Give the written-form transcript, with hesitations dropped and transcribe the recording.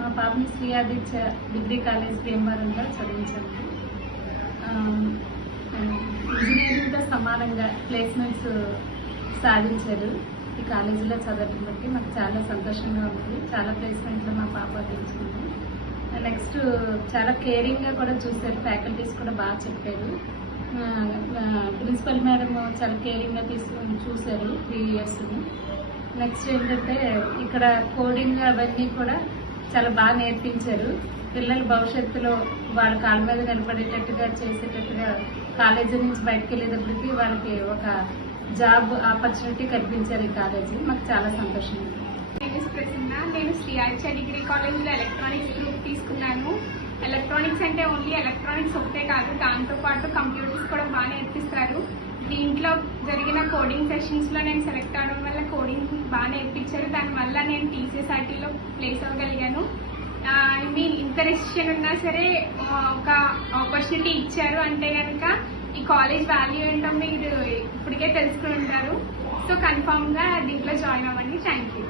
మా పాపని Shri Aditya degree college భీమవరంలో చదివించాను. ఇంజనీరింగ్తో సమానంగా ప్లేస్మెంట్స్ సాధించారు. ఈ కాలేజీలో చదవడం బట్టి మాకు చాలా సంతోషంగా ఉంది. చాలా ప్లేస్మెంట్లో మా పాప తెచ్చుకుంది. నెక్స్ట్ చాలా కేరింగ్గా కూడా చూశారు. ఫ్యాకల్టీస్ కూడా బాగా చెప్పారు. ప్రిన్సిపల్ మేడం చాలా కేరింగ్గా చూశారు 3 ఇయర్స్ని. నెక్స్ట్ ఏంటంటే ఇక్కడ కోడింగ్ అవన్నీ కూడా చాలా బాగా నేర్పించారు. పిల్లల భవిష్యత్తులో వాళ్ళ కాళ్ళ మీద నిలబడేటట్టుగా చేసేటట్టుగా కాలేజీ నుంచి బయటకు వెళ్ళేటప్పటికి వాళ్ళకి ఒక జాబ్ ఆపర్చునిటీ కల్పించారు ఈ కాలేజీ. మాకు చాలా సంతోషంగా ఉంది. నేను శ్రీ ఆదిత్య డిగ్రీ కాలేజ్లో ఎలక్ట్రానిక్స్ గ్రూప్ తీసుకున్నాను. ఎలక్ట్రానిక్స్ అంటే ఓన్లీ ఎలక్ట్రానిక్స్ ఒకటే కాదు, దాంతోపాటు కంప్యూటర్స్ కూడా బాగా నేర్పిస్తారు. దీంట్లో జరిగిన కోడింగ్ సెషన్స్లో నేను సెలెక్ట్ అవడం వల్ల కోడింగ్ బాగా నేర్పించారు. దానివల్ల నేను టీసీఎస్ఐటీలో ప్లేస్ అవ్వగలిగాను. ఇంత రెస్ట్రిక్షన్ ఉన్నా సరే ఒక ఆపర్చునిటీ ఇచ్చారు అంటే కనుక ఈ కాలేజ్ వాల్యూ ఏంటో మీరు ఇప్పటికే తెలుసుకుని ఉంటారు. సో కన్ఫామ్గా దీంట్లో జాయిన్ అవ్వండి. Thank you.